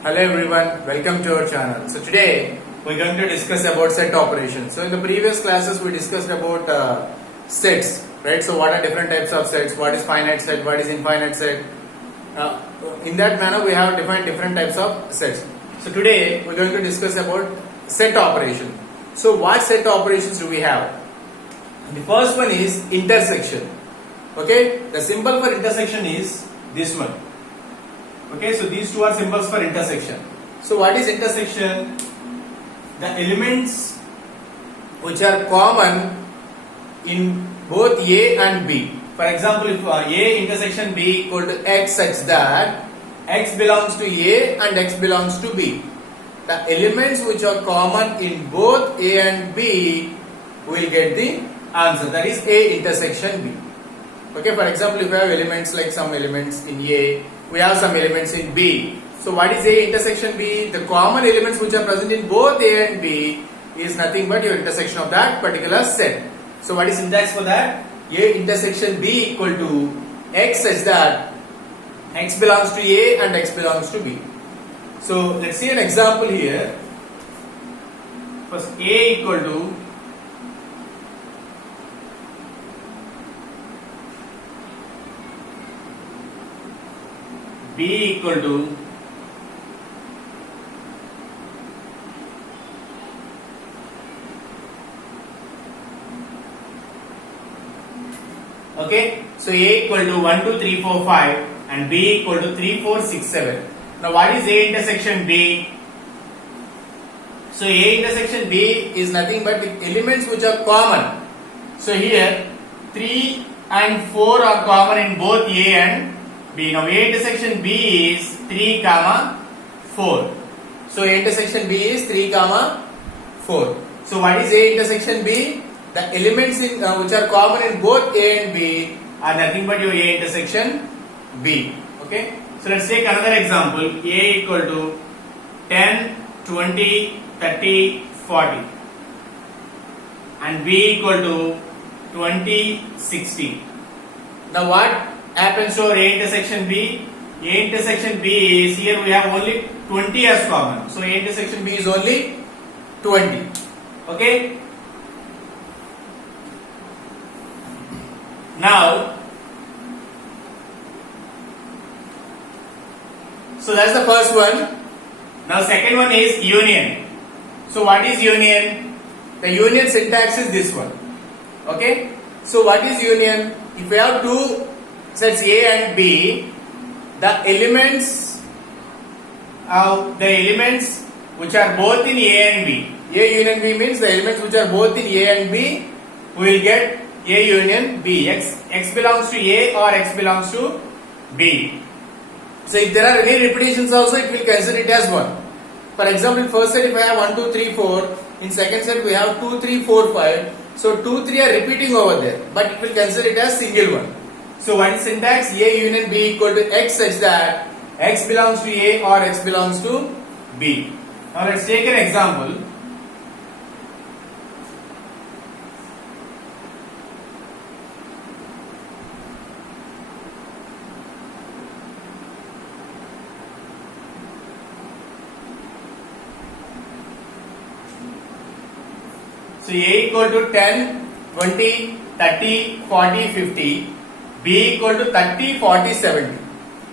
Hello everyone, welcome to our channel. So today we're going to discuss about set operations. So in the previous classes we discussed about sets, right? So what are different types of sets? What is finite set? What is infinite set? In that manner we have defined different types of sets. So today we're going to discuss about set operation. So what set operations do we have? The first one is intersection. Okay, the symbol for intersection is this one. Okay, so these two are symbols for intersection. So what is intersection? The elements which are common in both A and B. For example, if A intersection B equal to X such that X belongs to A and X belongs to B. The elements which are common in both A and B will get the answer. That is A intersection B. Okay, for example, if you have elements like some elements in A, we have some elements in B. So what is A intersection B? The common elements which are present in both A and B is nothing but your intersection of that particular set. So what is syntax for that? A intersection B equal to X such that X belongs to A and X belongs to B. So let's see an example here. First A equal to B equal to okay, so A equal to 1 2 3 4 5 and B equal to 3 4 6 7. Now what is A intersection B? So A intersection B is nothing but the elements which are common. So here 3 and 4 are common in both A and B. Now A intersection B is 3 comma 4. So A intersection B is 3 comma 4. So what is A intersection B? The elements in which are common in both A and B are nothing but your A intersection B. Okay. So let's take another example. A equal to 10, 20, 30, 40 and B equal to 20, 60. Now what happens to our A intersection B? A intersection B is, here we have only 20 as common. So A intersection B is only 20. Okay. Now, so that's the first one. Now second one is union. So what is union? The union syntax is this one. Okay. So what is union? If we have two sets A and B, the elements which are both in A and B. A union B means the elements which are both in A and B, we will get A union B. X belongs to A or X belongs to B. So if there are any repetitions also, it will consider it as 1. For example, in first set if I have 1, 2, 3, 4, in second set we have 2, 3, 4, 5. So 2, 3 are repeating over there, but it will consider it as single one. So what is syntax? A union B equal to X such that X belongs to A or X belongs to B. Now let's take an example. So A equal to 10, 20, 30, 40, 50. B equal to 30, 40, 70.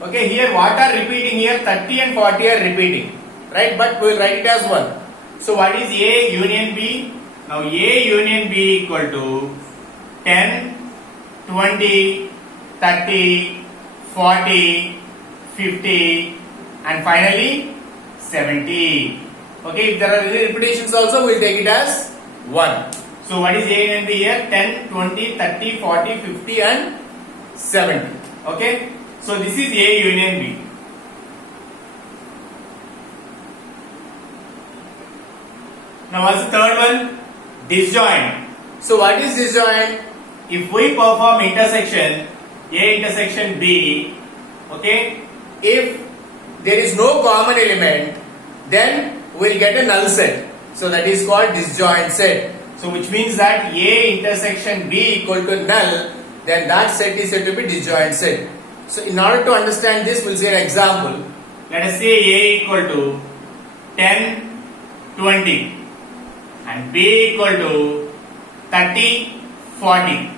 Okay, here what are repeating here? 30 and 40 are repeating. Right? But we will write it as 1. So what is A union B? Now A union B equal to 10, 20, 30, 40, 50 and finally 70. Okay, if there are any repetitions also, we will take it as 1. So what is A union B here? 10, 20, 30, 40, 50 and 70. Okay. So this is A union B. Now what's the third one? Disjoint. So what is disjoint? If we perform intersection A intersection B, okay, if there is no common element, then we will get a null set. So that is called disjoint set. So which means that A intersection B equal to null, then that set is said to be disjoint set. So in order to understand this, we will see an example. let us say A equal to 10, 20 and B equal to 30, 40.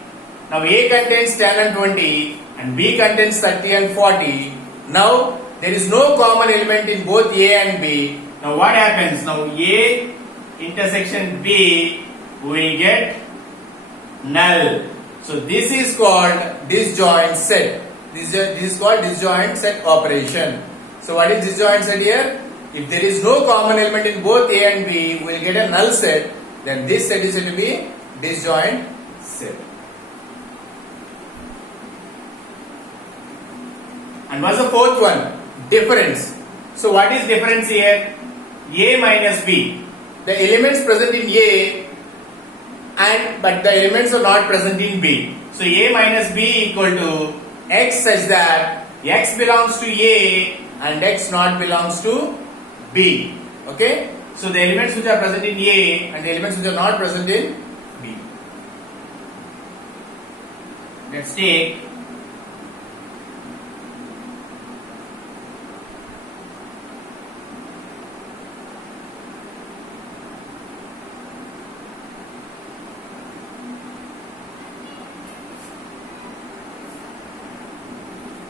Now A contains 10 and 20 and B contains 30 and 40. Now there is no common element in both A and B. Now what happens? Now A intersection B will get null. So this is called disjoint set. This is called disjoint set operation. So what is disjoint set here? If there is no common element in both A and B, we will get a null set. Then this set is said to be disjoint set. And what's the fourth one? Difference. So what is difference here? A minus B. The elements present in A but the elements are not present in B. So A minus B equal to X such that X belongs to A and X not belongs to B. Okay? So the elements which are present in A and the elements which are not present in B. Let's take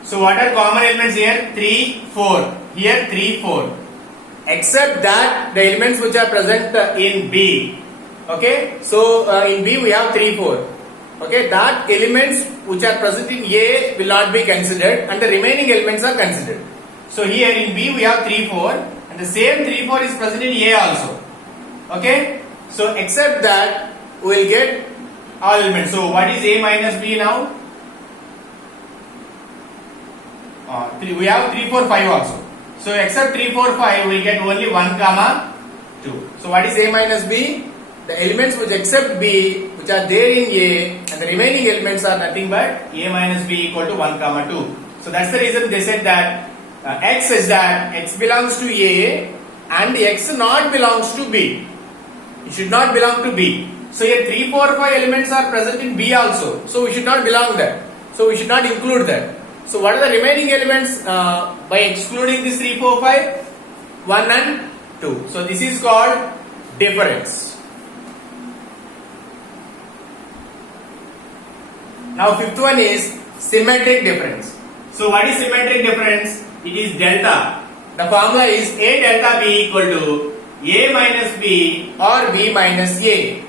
so what are common elements here? 3, 4. Here 3, 4. Except that the elements which are present in B. Okay. So in B we have 3, 4. Okay. That elements which are present in A will not be considered and the remaining elements are considered. So here in B we have 3, 4 and the same 3, 4 is present in A also. Okay. So except that we will get all elements. So what is A minus B now? We have 3, 4, 5 also. So except 3, 4, 5 we will get only 1, 2. So what is A minus B? The elements which except B which are there in A and the remaining elements are nothing but A minus B equal to 1, 2. So that's the reason they said that X is that X belongs to A and X not belongs to B. It should not belong to B. So here 3, 4, 5 elements are present in B also. So we should not belong there. So we should not include that. So what are the remaining elements by excluding this 3, 4, 5? 1 and 2. So this is called difference. Now fifth one is symmetric difference. So what is symmetric difference? It is delta. The formula is A delta B equal to A minus B or B minus A.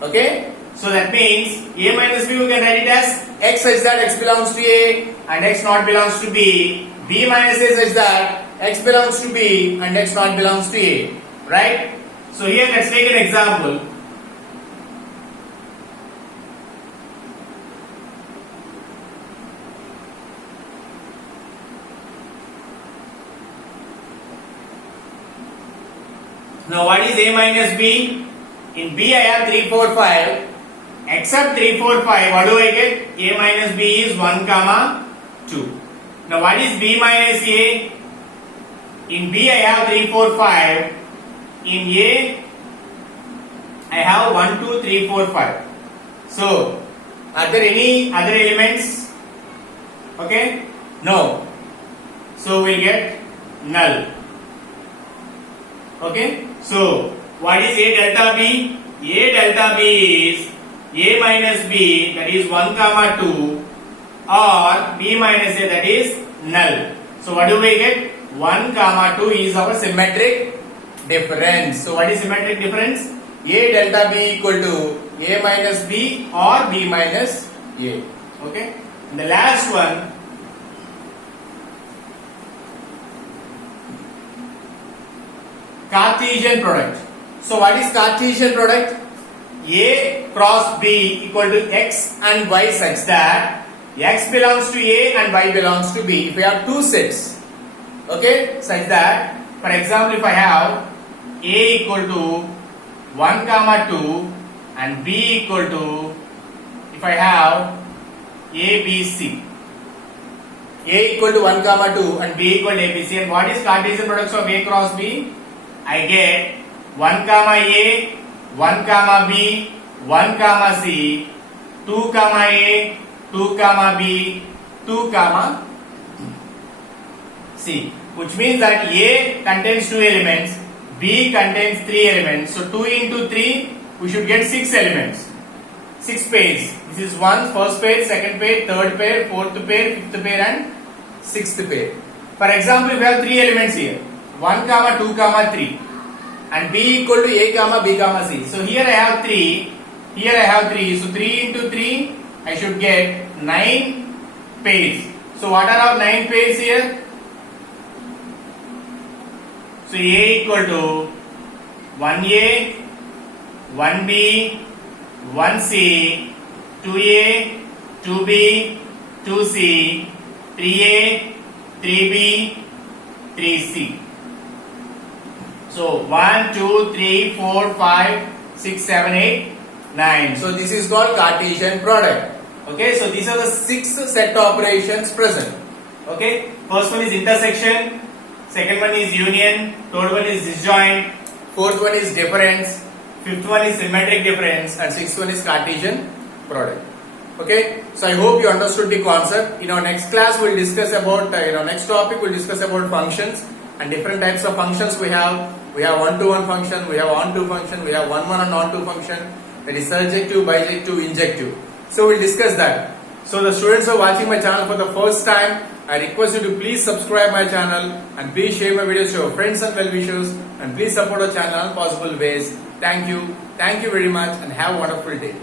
Okay? So that means A minus B we can write it as X such that X belongs to A and X not belongs to B. B minus A such that X belongs to B and X not belongs to A. Right? So here let's take an example. Now what is A minus B? In B I have 3, 4, 5. Except 3, 4, 5, what do I get? A minus B is 1, 2. Now what is B minus A? In B I have 3, 4, 5. In A I have 1, 2, 3, 4, 5. So are there any other elements? Okay? No. So we get null. Okay? So what is A delta B? A delta B is A minus B, that is 1, 2, or B minus A, that is null. So what do we get? 1, 2 is our symmetric difference. So what is symmetric difference? A delta B equal to A minus B or B minus A. Okay. And the last one, Cartesian product. So what is Cartesian product? A cross B equal to X and Y such that X belongs to A and Y belongs to B. If we have two sets, okay, such that, for example, if I have A equal to 1, 2 and B equal to, if I have A, B, C. A equal to 1, 2 and B equal to A, B, C. And what is Cartesian product of A cross B? I get 1, A, 1, B, 1, C, 2, A, 2, B, 2, C. which means that A contains 2 elements, B contains 3 elements. So 2 into 3, we should get 6 elements. 6 pairs. This is first pair, second pair, third pair, fourth pair, fifth pair and sixth pair. For example, we have 3 elements here. 1, 2, 3. And B equal to A, B, C. So here I have 3. Here I have 3. So 3 into 3, I should get 9 pairs. So what are our 9 pairs here? So A equal to 1A, 1B, 1C, 2A, 2B, 2C, 3A, 3B, 3C. So 1, 2, 3, 4, 5, 6, 7, 8, 9. So this is called Cartesian product. Okay, so these are the 6 set operations present. Okay, first one is intersection, second one is union, third one is disjoint, fourth one is difference, fifth one is symmetric difference, and sixth one is Cartesian product. Okay, so I hope you understood the concept. In our next class, we'll discuss about next topic we'll discuss about functions and different types of functions we have. We have one-to-one function, we have on-to function, we have one-one and on-to function, that is surjective, bijective, injective. So we'll discuss that. So the students who are watching my channel for the first time, I request you to please subscribe my channel and please share my videos to your friends and well-wishers, and please support our channel in all possible ways. Thank you very much and have a wonderful day.